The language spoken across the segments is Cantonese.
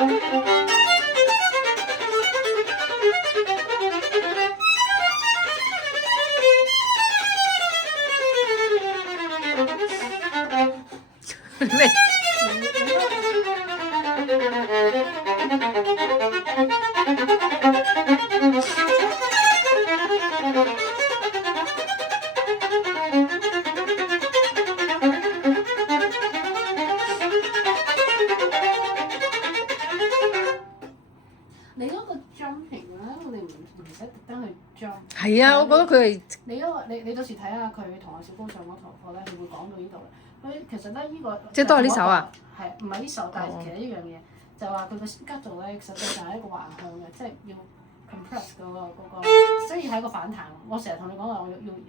咩？你嗰個 jumping 咧，我哋唔使特登去 jump。係啊，我覺得佢係你嗰個你到時睇下佢同阿小高上嗰堂課咧，佢會講到呢度啦。佢其實咧呢個即係都係呢首啊？係唔係呢首？但係其實一樣嘢就係話佢個 schedule 咧，實際上係一個橫向嘅，即係要 compress 嗰個，所以係一個反彈。我成日同你講話，我要其實就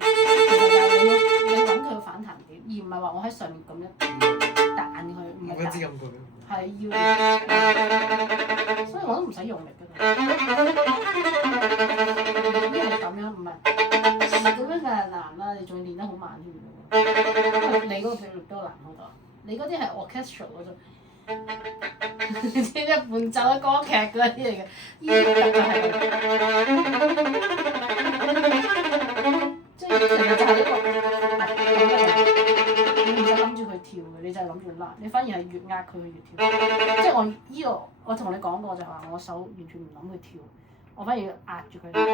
係你揾佢個反彈點，而唔係話我喺上面咁樣彈佢，唔係彈。係要，所以我都唔使用力㗎。呢係咁樣，唔係咁樣嘅難啦，你仲要練得好慢添喎。你嗰個譬如都難好多，你嗰啲係 orchestral 嗰種，即係伴奏嘅歌劇嗰啲嚟嘅，呢啲就係，即係其實就係一個。你唔使諗住佢跳嘅，你就係諗住拉，你反而係越壓佢越跳。即係我依個，我同你講過就係話，我手完全唔諗佢跳，我反而要壓住佢。呢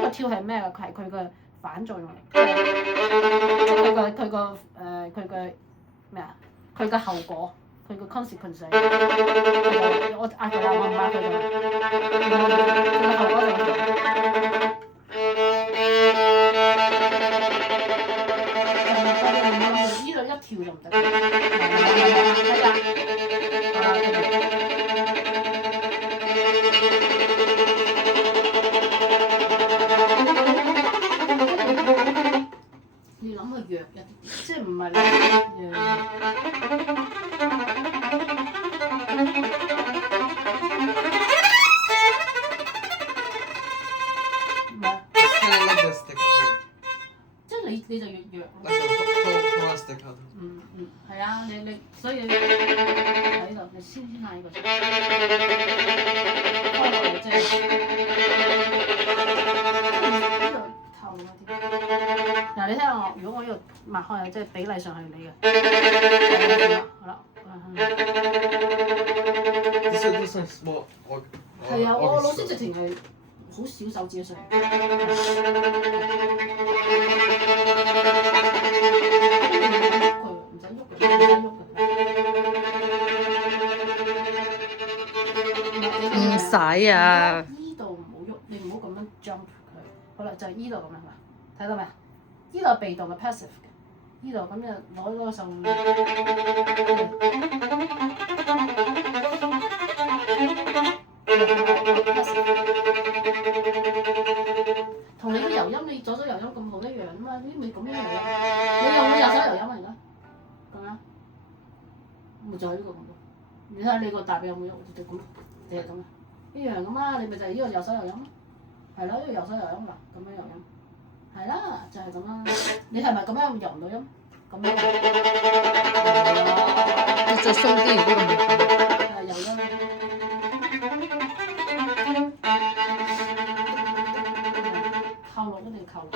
個跳係咩㗎？係佢嘅反作用力，即係佢嘅咩啊？佢嘅後果，佢嘅 consequence。我壓佢啦，我唔壓佢啦。佢嘅後果就係。一跳就唔得，係你諗佢弱一啲，即係唔係你即係你就越弱。係啊，你所以喺度，你先下呢個先。即係呢度透嗰啲。嗱，你睇下我，如果我呢度擘開，即係比例上係你嘅。好啦。係啊，我老師直情係好少手指嘅上。唔使啊！依度唔好喐，你唔好咁樣 jump 佢。好啦，就係依度咁樣啦，睇到未啊？依度係被動嘅 passive 嘅，依度咁就攞嗰個手。同你啲柔音，你左手柔音咁好一樣啊嘛，呢啲咪咁樣柔音。你有冇右手柔音啊？而家咁樣，咪就係呢個咁咯。你睇下你個大髀有冇喐？就咁，就係咁啊，一樣噶嘛。你咪就係呢個右手柔音咯，係咯，呢個右手柔音啦，咁樣柔音，係啦，就係咁啦。你係咪咁樣柔唔到音？咁樣。你再鬆啲，如果咁樣。係柔音。靠落一定靠落。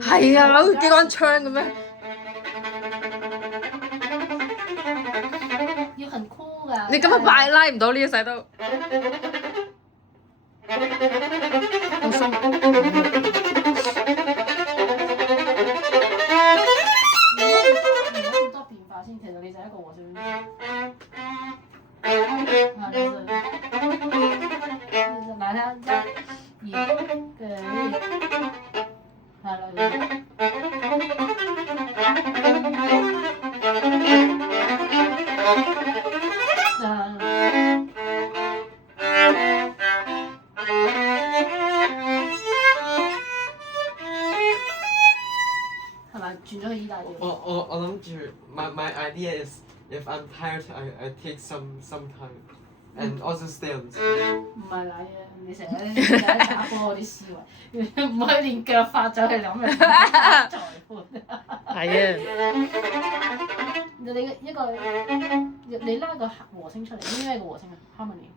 係啊，好似機關槍咁樣。要很 cool 㗎。你咁樣擺拉唔到呢一世都。好鬆。咁多變化先，其實你就係一個和尚。來啦，一、二、係啦。係咪轉咗去意大利？我諗住 my idea is if I'm tired I take some time and also stems. 唔係賴嘅，你成日打破我啲思維，唔可以連腳法走去諗人財富。係啊，你一個你拉個和聲出嚟，咩個和聲啊 ？harmony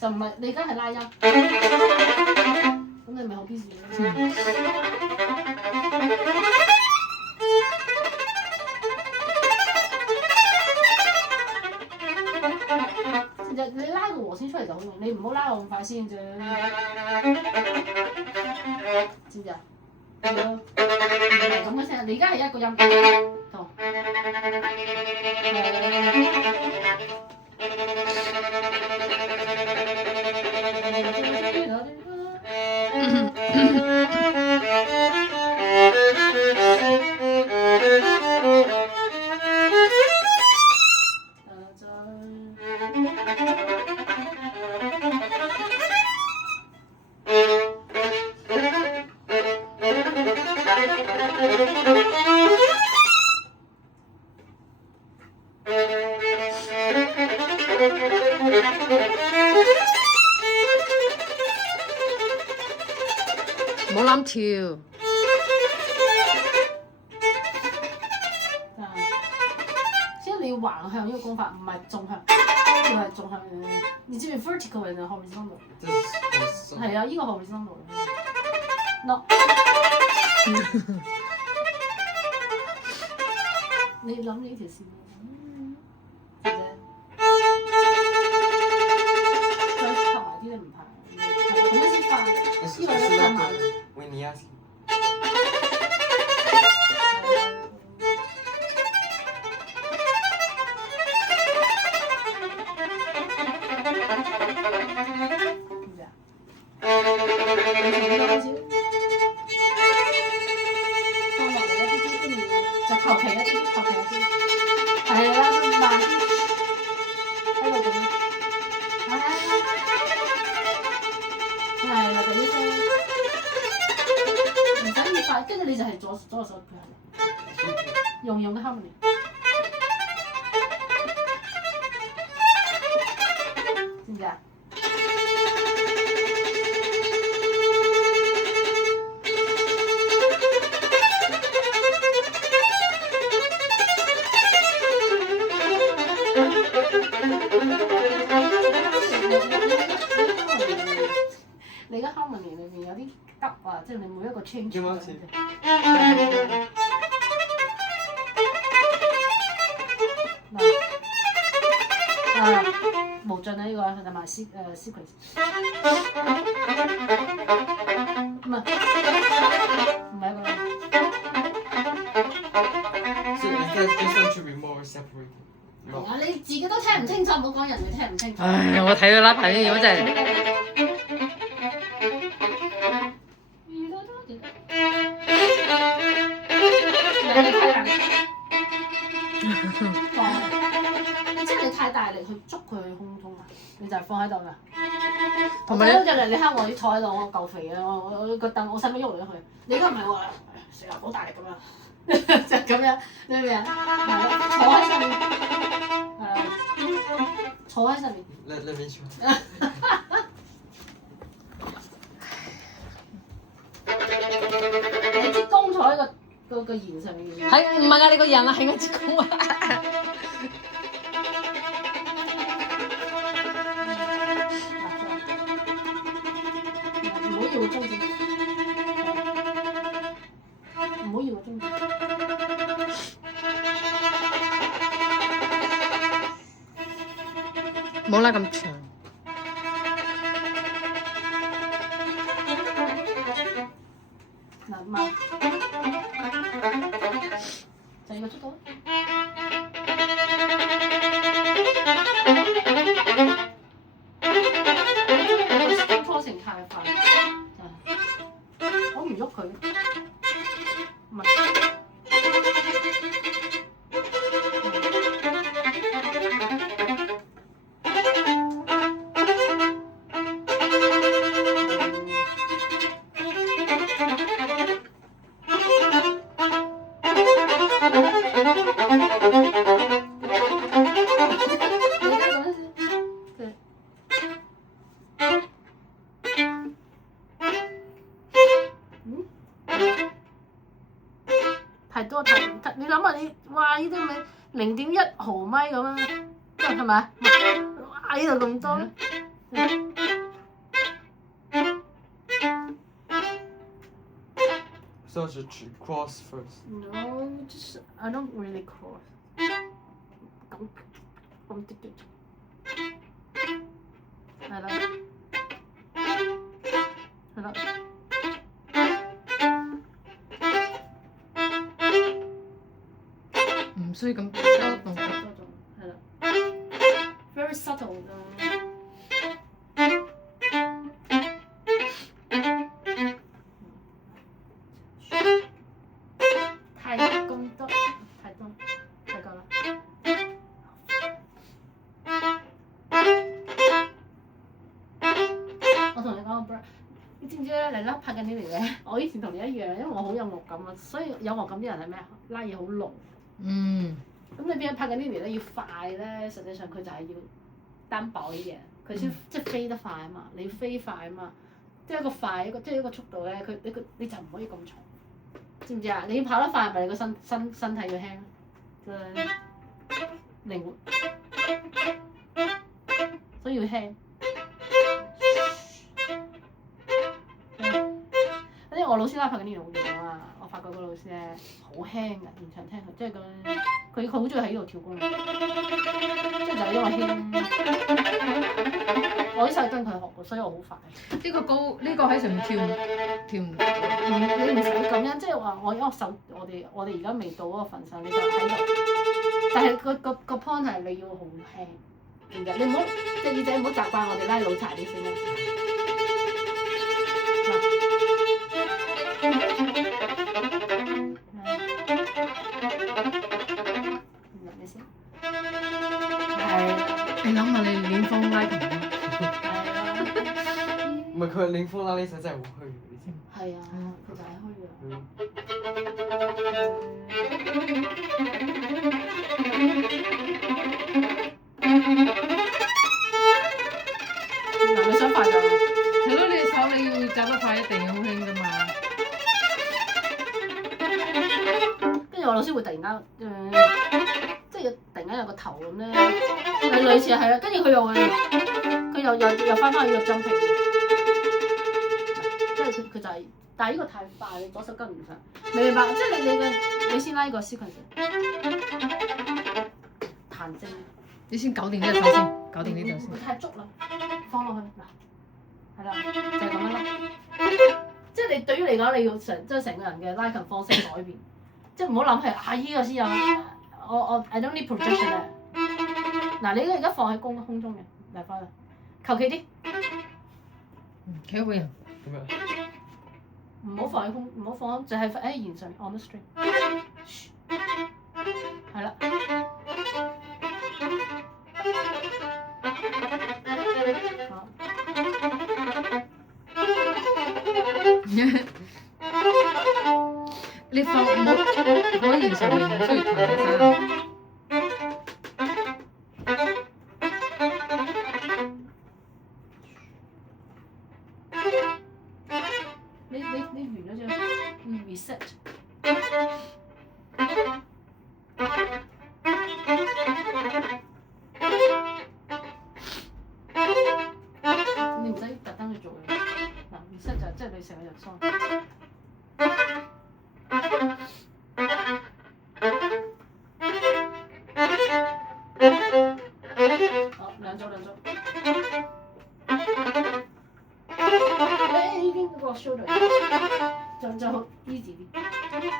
就唔係你而家係拉音，咁你咪好 busy 咯。你拉個和聲出嚟就好用，你唔好拉我咁快先啫，知唔知啊？係咯，唔係咁嘅聲，你而家係一個音，同。冇諗跳。即係你要橫向呢個功法，唔係縱向，要係縱向嘅。你知唔知 vertical 係 horizontal？ This is 係啊，呢個 horizontal。No。你諗呢條線啫，再拍埋啲你唔拍，咁樣先快。呢個咧拍埋。Winiasi. 跟住你就係左手腳用嘅 harmony， 知唔知啊？你而家 harmony 裏面有啲急啊，即係你每一個 change 幾多錢？無盡啊！呢個同埋 sequence， 唔係一個。So this one should be more separated. 係啊，你自己都聽唔清楚，唔好講人哋聽唔清楚。唉，我睇到啦，排啲嘢真係。即係你太大力去捉佢去空中啊！你就係放喺度㗎。同埋你你蝦我，你坐喺度，我夠肥嘅，我個凳，我使唔使喐嚟喐去？你而家唔係話成日好大力咁樣，就咁樣，你明唔明啊？坐喺上面，坐喺上面。Let me show. 你支公坐喺個弦上面。係唔係啊？你個人啊，係我支公啊！唔好要個中指，唔好要個中指。冇拉咁長。嗱，慢，就呢個速度。拖成太快，我唔喐佢，唔係。0.1毫米咁樣，係咪啊？矮到咁多咧。So 是指 cross first。 No， 就是 I don't really cross。咁啲啲。係啦。係啦。唔需要咁多動作。係啦。Very subtle 㗎。太咁多，太多，太夠啦。我同你講個 bro， 你知唔知咧？你拉拍緊呢條咧，我以前同你一樣，因為我好有樂感啊，所以有樂感啲人係咩？拉嘢好濃。嗯。咁你邊拍緊呢條咧要快咧，實際上佢就係要單薄啲嘢，佢先即係飛得快啊嘛，你要飛快啊嘛，即係一個快一個即係一個速度咧，你就唔可以咁重，知唔知啊？你要跑得快，咪你個身體要輕，靈活，所以要輕。因為我老師拉拍緊呢條好勁啊嘛，我發覺個老師咧好輕㗎，現場聽佢，即係佢好中意喺呢度跳功，即係就係因為輕。我啲細跟佢學過，所以我好快。呢個高，呢個喺上面跳唔到。你唔使咁樣，即係話我我哋而家未到嗰個份上，你就喺度。但係個 point 係你要好輕，其實你唔好即係耳仔唔好習慣我哋拉老柴啲聲音。你先。係。你諗下你練風拉琴咧？唔係佢領風拉呢首真係好虛嘅，你知唔知？係啊，佢就係虛啊。嗱，你想快就係咯，你手你要走得快，一定要好輕㗎嘛。跟住我老師會突然間即係突然間有個頭咁咧，係類似係啦。跟住佢又翻返去呢個 jumping， 即係佢就係，但係呢個太快，你左手跟唔上，明唔明白？即係你先拉呢個 sequence， 彈正。你先搞掂呢一首先，搞掂呢度先。太足啦，放落去嗱，係啦，就係咁樣啦。即係你對於嚟講，你要即係成個人嘅拉琴方式改變，即係唔好諗係依個先有。我 I don't need projection 咧。嗱，你而家放喺空中嘅，嚟翻啦，求其啲。企好人。咁樣。唔好放喺空，唔好放，就係喺弦上 on the string。係啦。好。你放冇嗰弦上面唔需要彈起身。你完咗之後 reset。你唔使特登去做嘅，嗱 reset 就即係你成個人鬆。好，兩組。已經嗰個 shoulder 就好 easy 啲。好啲。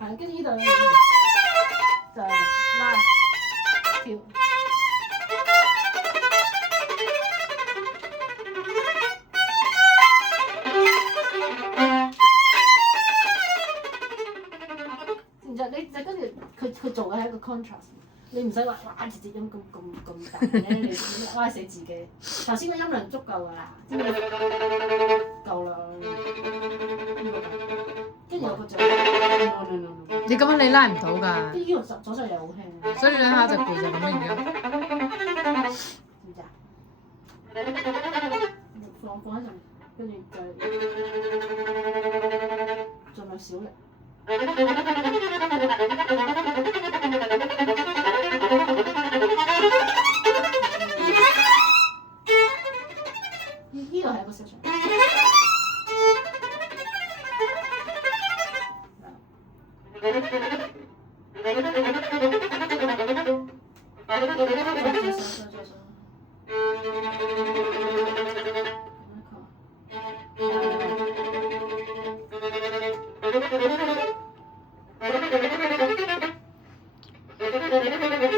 係，跟住呢度就拉跳。然之後你就跟住佢做嘅係一個 contrast，你唔使話哇隻音咁大咧，你拉死自己。頭先個音量足夠㗎啦，知唔知？夠啦，跟住有個就你咁樣你拉唔到㗎，呢個左手又好輕，所以兩下隻背就咁樣樣。知唔知啊？放一陣，跟住就盡量少力。呢個係一個 section。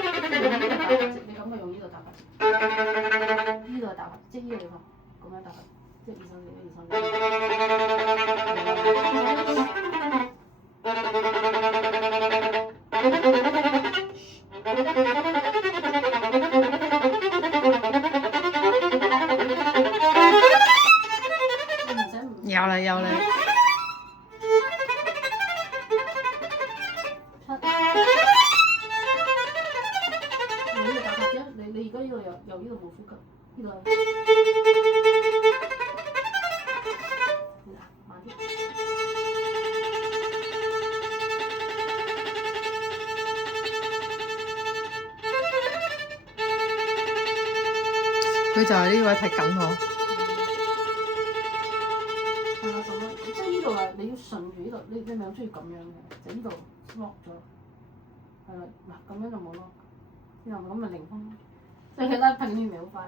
你咁咪用呢度打法，呢度打法，即係呢個地方咁樣打法，即係二三四一有啦有啦。你而家呢度有呢度冇呼吸，呢度慢啲。佢就係呢位睇緊我。係啦，咁樣即係呢度啊！你要順住呢度，你咪好中意咁樣嘅，就呢度 lock 咗。係啦，嗱咁樣就冇 lock，然後咁咪零分。即係佢拉拼啲咪好快。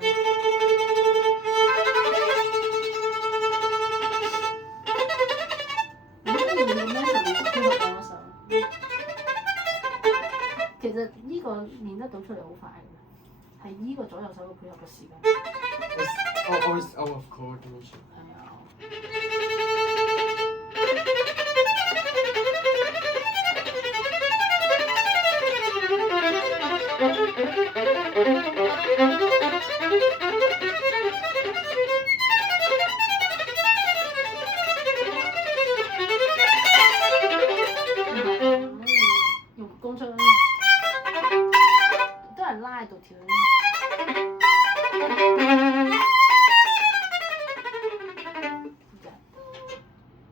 其實呢個練得到出嚟好快嘅，係呢個左右手嘅配合嘅時間。It's always out of coordination. 係啊。用弓出都係拉到條。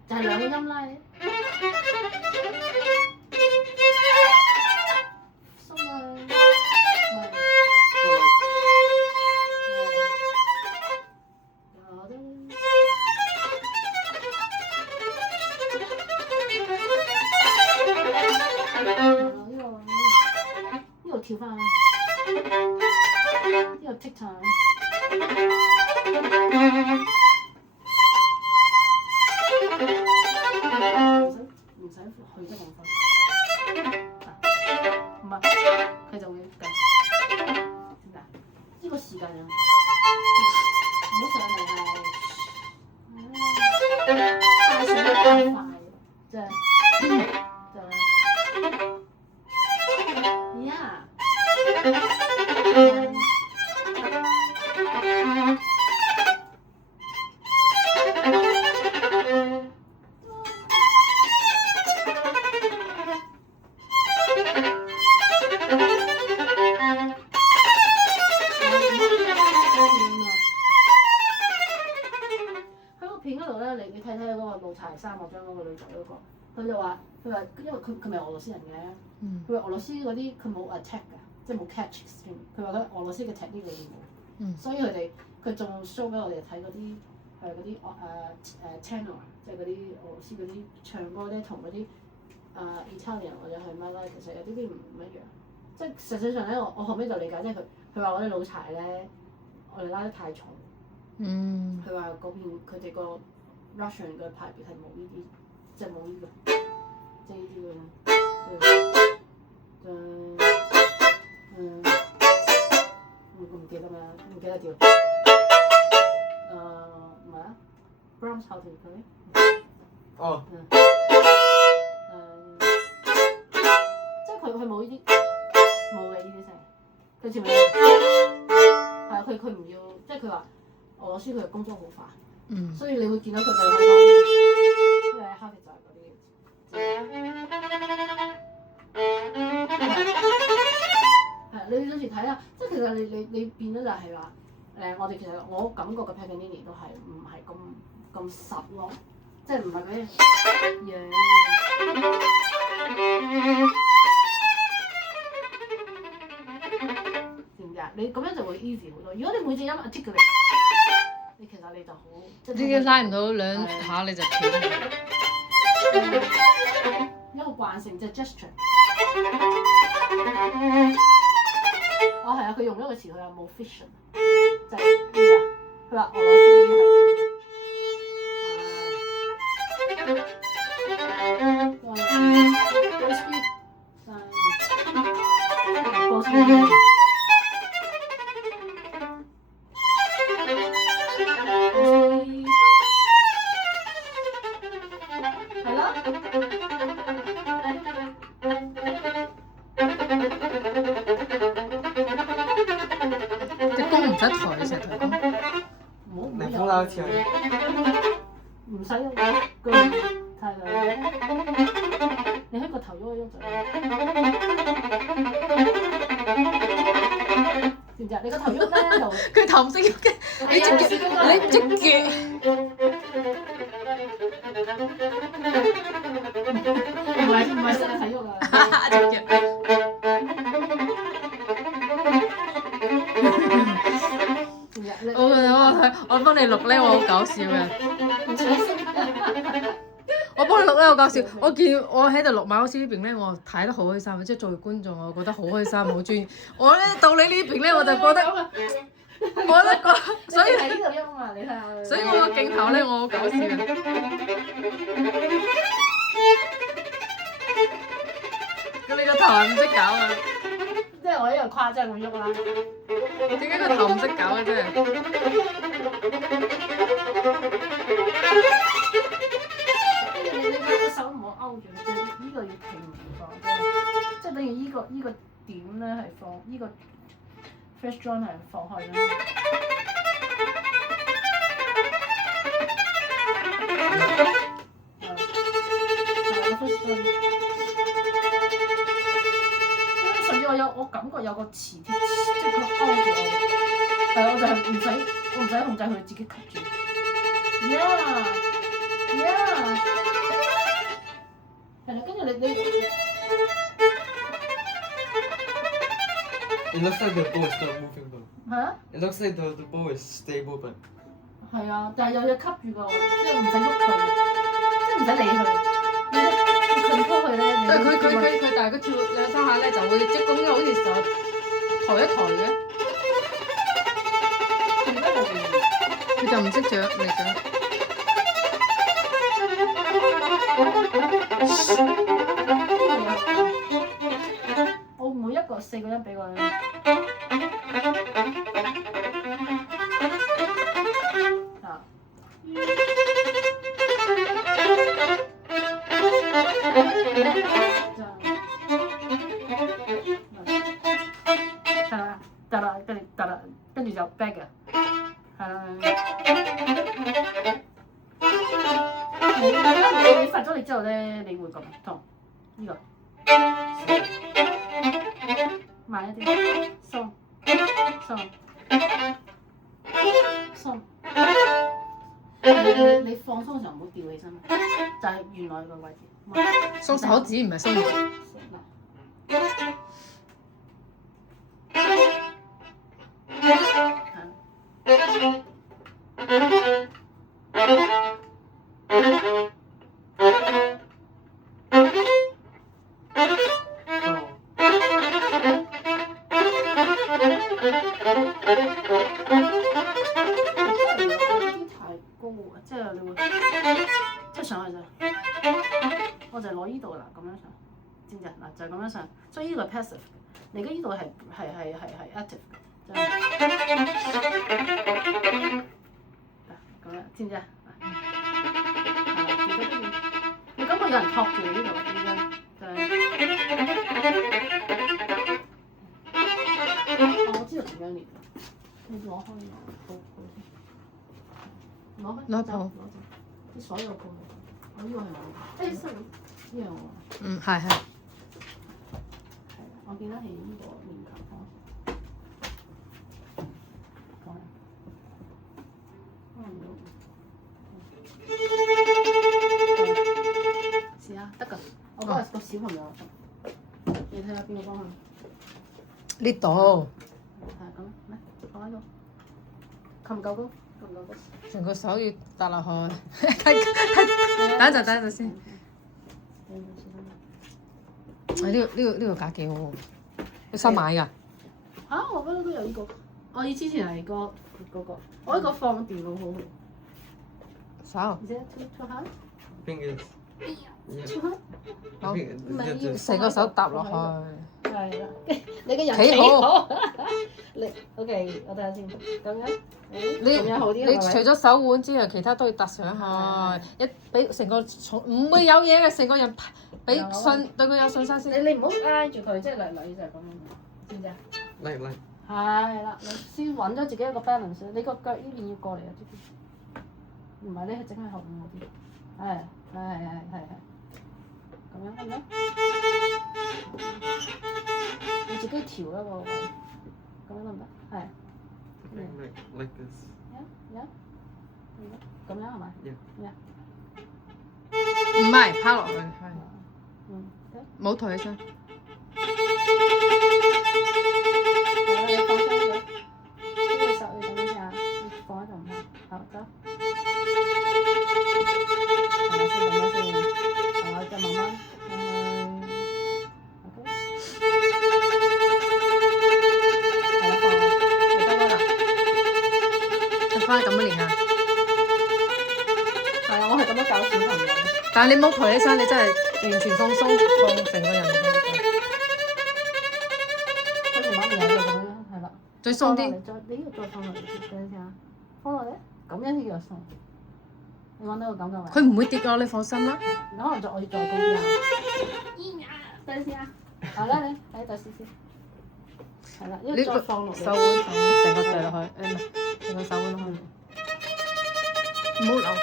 就係兩個音拉嘅。鬆啊！唔係。呢度跳翻，呢度 tick time。唔使去得咁快，唔係佢就會計。點解？呢個時間啊，唔好上嚟啊！太上得太快，即係呀。你睇睇嗰個老柴沙漠張嗰個女仔嗰個，佢就話因為佢咪俄羅斯人嘅，佢話俄羅斯嗰啲佢冇 attack 㗎，即係冇 catch string。佢話俄羅斯嘅 technique 裏面冇，所以佢仲 show 俾我哋睇嗰啲係嗰啲tenor， 即係嗰啲俄羅斯嗰啲唱歌咧，同嗰啲Italian 或者係乜咧，其實有啲唔一樣。即係實際上咧，我後尾就理解，即係佢話我哋老柴咧，我哋拉得太重。佢話嗰邊佢哋個 Russian 嘅派別係冇呢啲，即係冇呢個，即係呢啲嘅。唔記得咩？唔記得調。唔係啊 ，Brahms 後調佢。哦。即係佢冇呢啲。冇嘅呢啲聲，佢前面係啊，佢唔要，即係佢話俄羅斯佢嘅工作好快，嗯，所以你會見到佢哋好多，因為哈佛就係嗰啲。係，你到時睇下，即係其實你變咗就係話我哋其實我感覺嘅 Paganini 都係唔係咁實咯，即係唔係嗰啲嘢。知唔知啊？你咁樣就會 easy 好多。如果你每隻音 articulate，你其實你就好即係。呢啲拉唔到兩下你就斷。一個慣性即係 gesture。哦係啊，佢用咗個詞，佢有冇 fission， 就係咩啊？佢話俄羅斯呢啲係。係啦。隻弓唔使抬，你成日抬弓。你風拉起來。唔使啊，個太耐。你喺個頭喐一喐就。知唔知啊？你個頭喐咧就。佢頭唔識喐嘅，你隻腳，你隻腳。唔係身體喐啊！隻腳。我幫你錄咧，我好搞笑嘅。我幫你錄咧，好搞笑。我見我喺度錄馬克思呢邊咧，我睇得好開心，即係作為觀眾，我覺得好開心，好專業。我咧到你呢邊咧，我就覺得，所以喺呢度喐啊嘛，你睇下。所以我個鏡頭咧，我好搞笑嘅。咁你個頭係唔識搞啊？即係我呢度誇張咁喐啦。點解個頭唔識搞啊？真係。你隻手唔好勾住，即係呢個要平住放，即係等於呢個點咧係放呢個 first drum 係放開啦。甚至我感覺有個磁鐵，即係佢勾住我，但係我就係唔使控制佢自己吸住。Yeah，係啦，跟住你。It looks like the ball is not moving though. 嚇？ It looks like the ball is stable but. 係啊，但係有嘢吸住㗎，即係唔使喐佢，即係唔使理佢。你佢拖佢咧，但係佢，但係佢跳兩三下咧就會即係咁樣，好似就抬一抬嘅。佢就唔識着嚟着。我每一個4個音俾佢。啊！得啦，跟住就 back 嘅，係啦。你發咗力之後咧，你會咁痛，呢個慢一啲，鬆，你放鬆嘅時候唔好吊起身，就係原來個位置。鬆手指唔係鬆腳。我就攞依度啦，咁樣上，知唔知啊？嗱，就係咁樣上，所以依個係 passive 嘅，你而家依度係 active 嘅，咁樣，知唔知啊？你感覺有人托住你呢度，就係攞開布先，攞開。攞布攞住啲所有布嚟。我呢個係我。誒，呢樣我。嗯，係係。係啊，我記得係呢個面球方。講嚟。試下得㗎，我嗰日個小朋友，你睇下邊個方向？呢度係咁，嚟放喺度，擒唔夠高，擒唔夠高。成個手要搭落去。等一陣先。呢個架幾好喎，你新買㗎？嚇！我覺得都有呢個，我以之前係嗰個，我呢個放電腦好好。手。而且搓下， Fingers. 搓下。好 Yeah, 成個手搭落去。係啦，你個人企好。你 OK，我睇下先，咁樣，你咁樣好啲你係咪除咗手腕之外，其他都要搭上去，一俾成個重唔會有嘢嘅，成個人俾信對佢有信心先。你唔好拉住佢，即係嚟就係咁樣，知唔知啊？ Like. 係啦，你先揾咗自己一個 balance，你個腳呢邊要過嚟啊！唔係你係整喺後面嗰啲，係，咁樣係咪？你自己調一個位，咁樣得唔得？係。 Like this. 咁樣係咪？唔係拋落去，係嗯。冇抬起身。你放鬆咗，呢隻手你等陣先啊，你放喺度唔係，好走。係咪先咁樣先？好，再慢慢。OK。係啦，放，你得啦。你翻去咁樣練下。係啊，我係咁樣教小朋友。但係你冇抬起身，你真係完全放鬆，放成個人。好似媽咪有嘅咁樣，係啦。再鬆啲。你呢個再放落嚟，等陣先啊。放落嚟，咁樣先叫鬆。你揾到個感覺未？佢唔會跌㗎，你放心啦。可能我要再高啲啊！等陣先啊！好啦，你喺度試試。係啦，呢個再放落嚟。手腕成個墜落去，唔係成個手腕落去。唔好留開，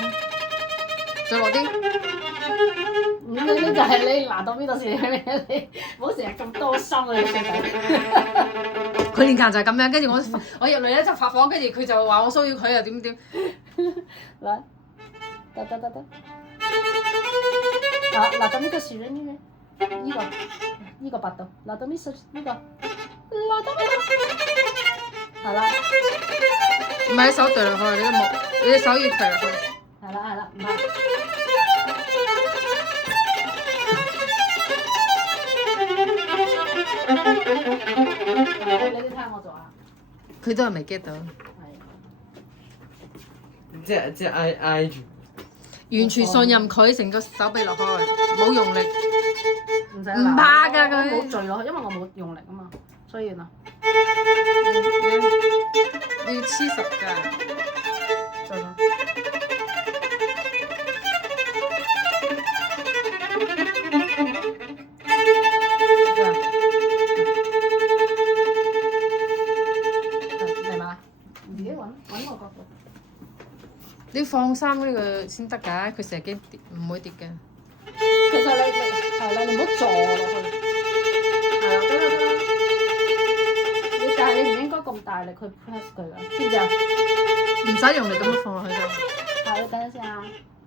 再落啲。呢就係你拿到邊度先？你唔好成日咁多心啊！你衰仔。佢練琴就係咁樣，跟住我入嚟咧就發火，跟住佢就話我騷擾佢又點點。來，得。好，拿到呢個樹呢邊，呢個8度，拿到呢個，拿到呢個，係啦，唔係手墜落去，你隻手要墜落去。係啦，唔係。你睇下我做啊。佢都係未 get 到。即係挨住。完全信任佢，成個手臂落去，冇用力。唔使唔怕㗎佢。我冇墜落去，因為我冇用力啊嘛，所以嗱。你要黐實㗎。再講。嚟嘛？自己揾個角度。你放心呢個先得㗎，佢成日驚跌，唔會跌嘅。其實你係啦，你唔好坐落去。係啦，得啦。但係你唔應該咁大力去 press 佢㗎，知唔知啊？唔使用力咁樣放落去啫。係，你等陣先啊，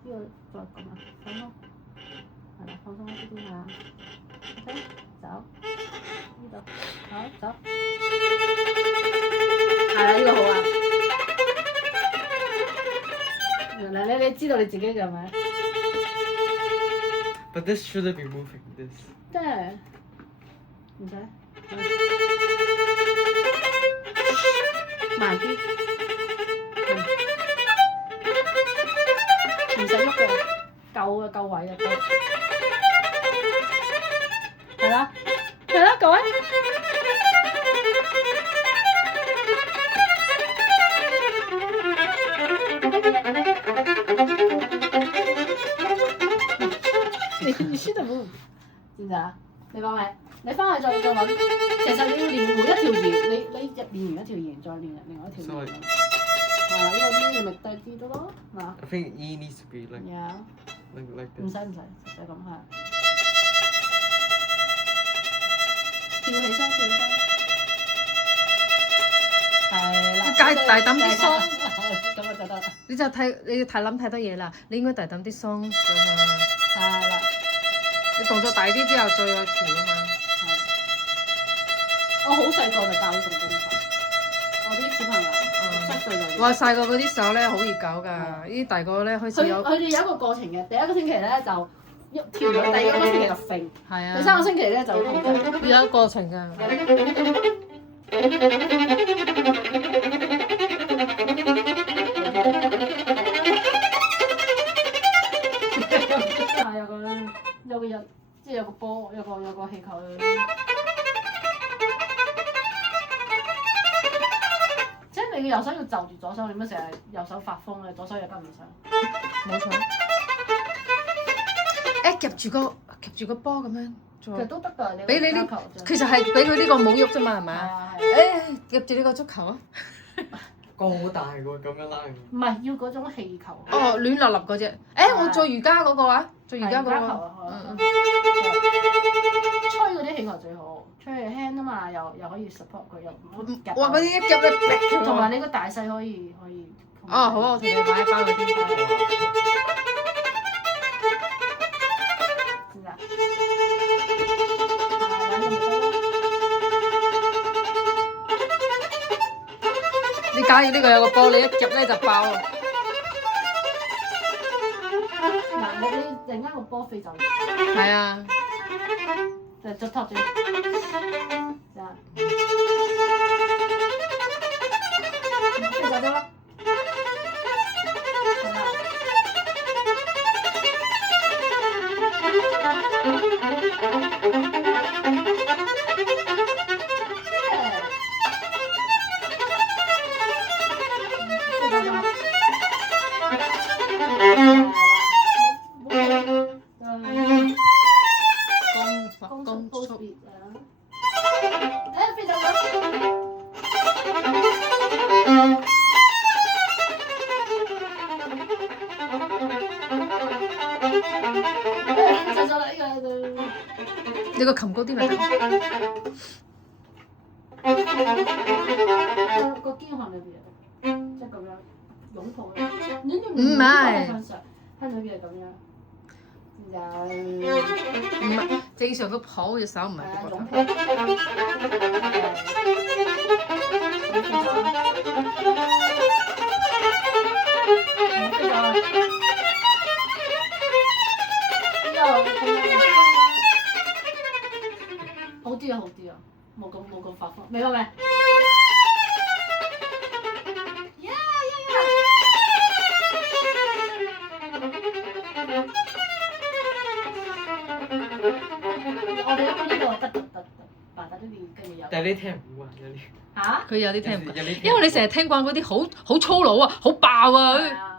呢個再咁啊，放鬆。係啦，放鬆一啲啊。OK，走。呢度，好，走。係啦，呢個好啊。你知道你自己嘅係咪？ But this shouldn't be moving. This. 即係唔使，慢啲，唔使喐嘅，夠位嘅夠。係啦，各位。你輸得冇，知唔知啊？你講未？你翻去再揾，其實你要練每一條弦，你練完一條弦再練另外一條弦。 Sorry. 係啊，呢個啲你咪低啲得咯，嗱。 I think E needs to be like 係啊， like 唔 this. 使，就咁係。跳起身，跳起身。係啦。要大膽啲鬆，咁啊就得啦。你太諗太多嘢啦，你應該大膽啲鬆咗嘛。係啦。你動作大啲之後再有調啊嘛。我好細個就教呢種功法，我啲小朋友7歲就。哇！細個嗰啲手咧好易搞㗎，呢啲大個咧開始有。佢哋有一個過程嘅，第一個星期咧就跳咗，第二個星期就揈，係啊。第三個星期咧就控制。要有一個過程㗎。係有個人，即係有個波，有個氣球。即係你嘅右手要就住左手，你乜成日右手發瘋咧，左手又跟唔上。冇錯。夾住個波咁樣其實都得㗎，你俾你呢球啫。其實係俾佢呢個冇喐啫嘛，係咪啊？啊係。誒，夾住呢個足球啊！個好大喎，咁樣拉。唔係要嗰種氣球。哦，亂立立嗰只。我做瑜伽嗰個啊，做瑜伽嗰個。吹嗰啲氣球最好，吹係輕啊嘛，又可以 support 佢，又唔好夾。哇！嗰啲一夾咧，同埋你個大細可以。哦，好啊，我同你買一包嗰啲。真㗎。你假如呢個有個波，你一夾咧就爆啦。嗱，你突然間個波飛走。係啊。就托住。這樣。飛走咗啦。攻速。飛走咗。走咗啦！呢個。你個擒高啲咪得？個肩向裏邊，即係咁樣擁抱咧。唔係向上，向裏邊係咁樣。唔係正常個抱隻手唔係個膊頭。好啲啊，好啲啊，冇咁發瘋，明白未？我哋一般呢個得，白得啲跟住有。但係你聽唔到啊，有啲。嚇？佢有啲聽唔到，有啲因為你成日聽慣嗰啲好粗魯啊，好爆啊。